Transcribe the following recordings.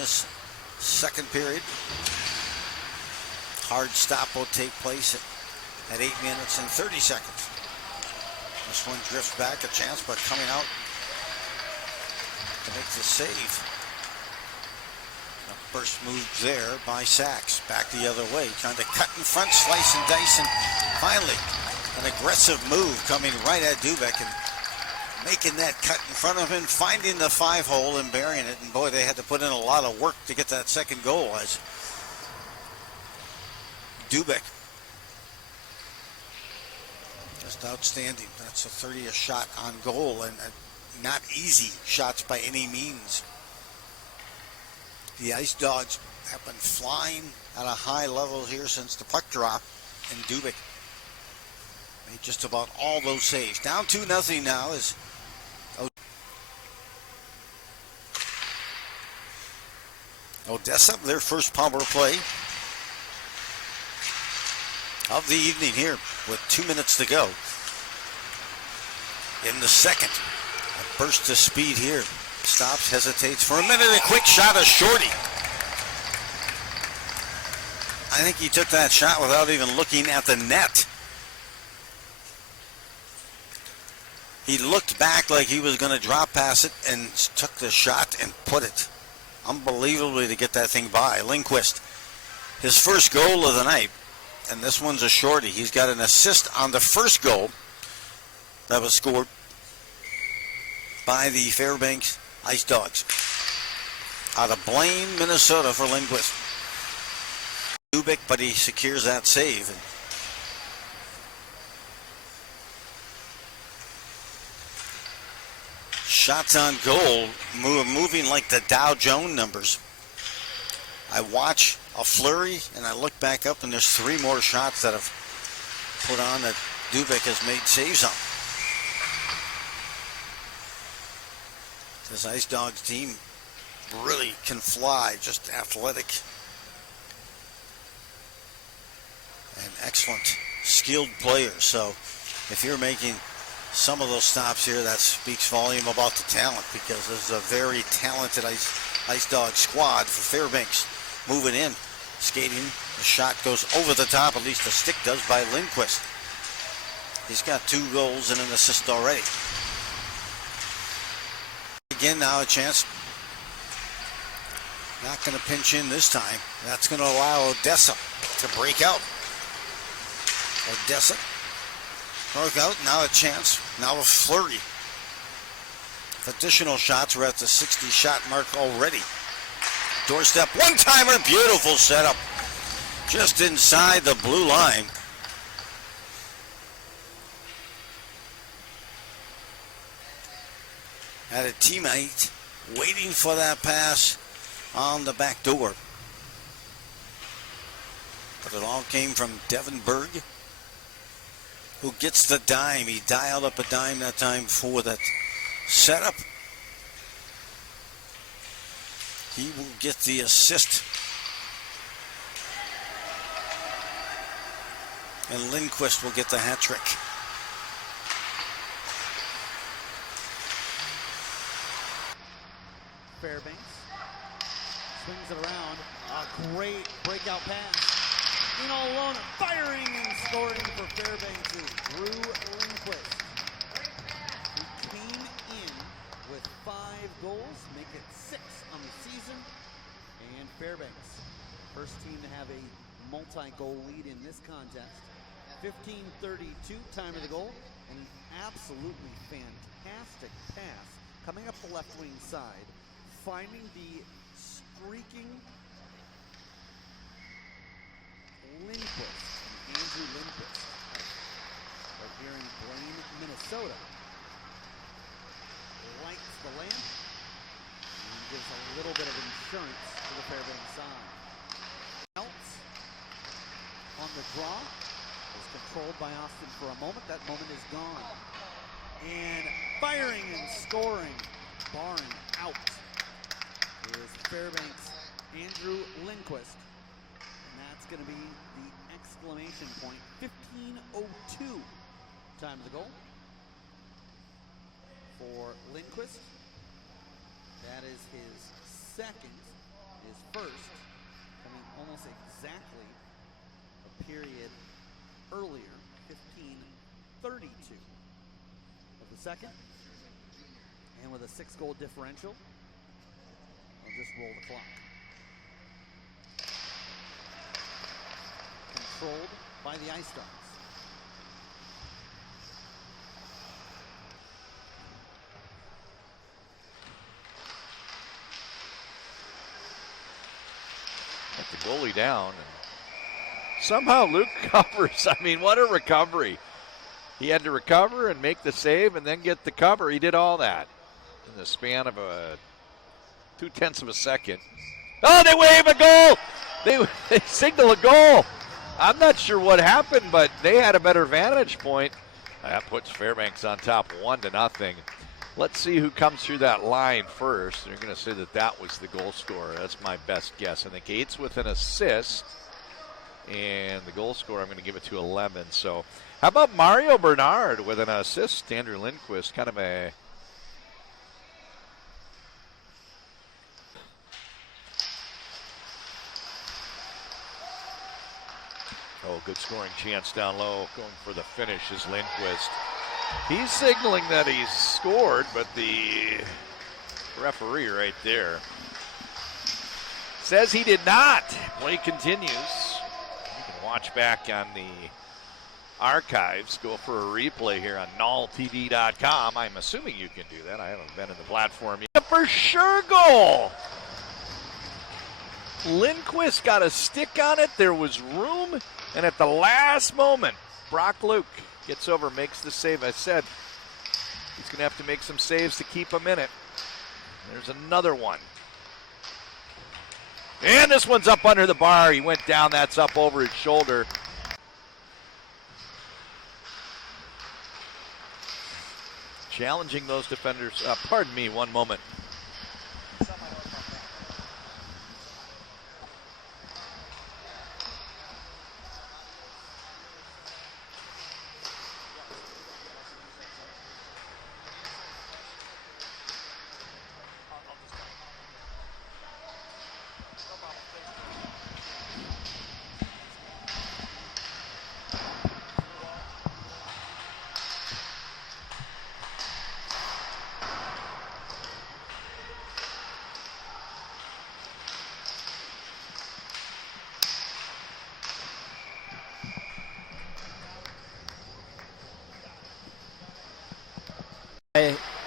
this second period. Hard stop will take place at 8 minutes and 30 seconds. This one drifts back a chance, but coming out to make the save. The first move there by Sachs. Back the other way, trying to cut in front, slice and dice, and finally an aggressive move coming right at Dubek and making that cut in front of him, finding the 5-hole and burying it. And boy, they had to put in a lot of work to get that second goal as Dubek. Just outstanding. That's the 30th shot on goal, and not easy shots by any means. The Ice Dogs have been flying at a high level here since the puck drop, and Dubek made just about all those saves. Down 2-0 now is Odessa, their first power play of the evening here with 2 minutes to go in the second. A burst of speed here. Stops, hesitates for a minute, a quick shot of Shorty. I think he took that shot without even looking at the net. He looked back like he was going to drop past it and took the shot and put it unbelievably to get that thing by. Lindquist, his first goal of the night, and this one's a shorty. He's got an assist on the first goal that was scored by the Fairbanks Ice Dogs out of Blaine, Minnesota for Lindquist. Dubek, but he secures that save. And shots on goal moving like the Dow Jones numbers. I watch a flurry and I look back up and there's 3 more shots that have put on that Dubek has made saves on. This Ice Dogs team really can fly, just athletic and excellent skilled players. So if you're making some of those stops here, that speaks volume about the talent, because this is a very talented Ice Dog squad for Fairbanks. Moving in, skating, the shot goes over the top, at least the stick does, by Lindquist. He's got 2 goals and an assist already. Again now a chance. Not going to pinch in this time. That's going to allow Odessa to break out. Odessa broke out, now a chance, now a flurry. Additional shots, we're at the 60 shot mark already. Doorstep, one-timer, beautiful setup. Just inside the blue line. Had a teammate waiting for that pass on the back door. But it all came from Devin Berg, who gets the dime. He dialed up a dime that time for that setup. He will get the assist. And Lindquist will get the hat trick. Fairbanks swings it around. A great breakout pass. In all alone, firing and scoring for Fairbanks is Drew Lindquist. He came in with 5 goals, make it 6 on the season. And Fairbanks, first team to have a multi-goal lead in this contest. 15:32 time of the goal, and an absolutely fantastic pass coming up the left wing side, finding the streaking Lindquist, Andrew Lindquist, right here in Blaine, Minnesota. Lights the lamp and gives a little bit of insurance to the Fairbanks side. Else on the draw is controlled by Austin for a moment. That moment is gone. And firing and scoring, barring out, is Fairbanks' Andrew Lindquist. And that's going to be the exclamation point. 15:02 time of the goal for Lindquist. That is his second his first, coming almost exactly a period earlier, 15:32 of the second. And with a 6-goal differential, we'll just roll the clock. Controlled by the Ice Dogs. Got the goalie down. And somehow Luke covers. I mean, what a recovery. He had to recover and make the save and then get the cover. He did all that in the span of a 0.2 of a second. Oh, they wave a goal. They signal a goal. I'm not sure what happened, but they had a better vantage point. That puts Fairbanks on top 1-0. Let's see who comes through that line first. They're going to say that was the goal scorer. That's my best guess. I think 8's with an assist. And the goal scorer, I'm going to give it to 11. So how about Mario Bernard with an assist? Andrew Lindquist, kind of a... Oh, good scoring chance down low. Going for the finish is Lindquist. He's signaling that he's scored, but the referee right there says he did not. Play continues. You can watch back on the archives. Go for a replay here on NAPHL.com. I'm assuming you can do that. I haven't been in the platform yet. For sure goal. Lindquist got a stick on it. There was room. And at the last moment, Brock Luke gets over, makes the save. I said he's going to have to make some saves to keep him in it. There's another one. And this one's up under the bar. He went down. That's up over his shoulder. Challenging those defenders. Pardon me, one moment.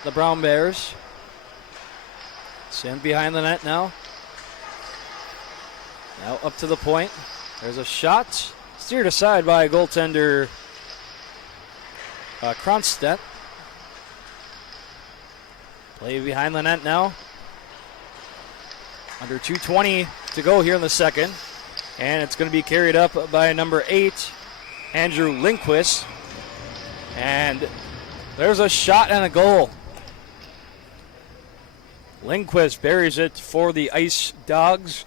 The Brown Bears. Send behind the net now. Now up to the point. There's a shot. Steered aside by goaltender Kronstedt. Play behind the net now. Under 2:20 to go here in the second. And it's going to be carried up by number 8, Andrew Lindquist. And there's a shot and a goal. Lindquist buries it for the Ice Dogs.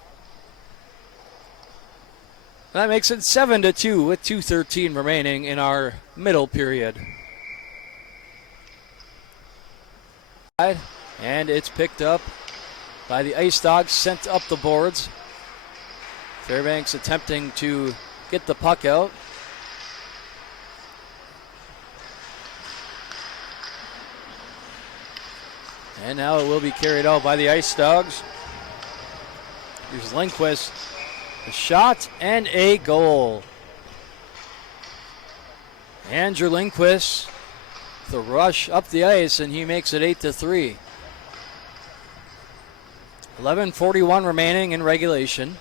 That makes it 7-2 with 2:13 remaining in our middle period. And it's picked up by the Ice Dogs, sent up the boards. Fairbanks attempting to get the puck out. And now it will be carried out by the Ice Dogs. Here's Lindquist. A shot and a goal. Andrew Lindquist, the rush up the ice, and he makes it 8-3. 11:41 remaining in regulation.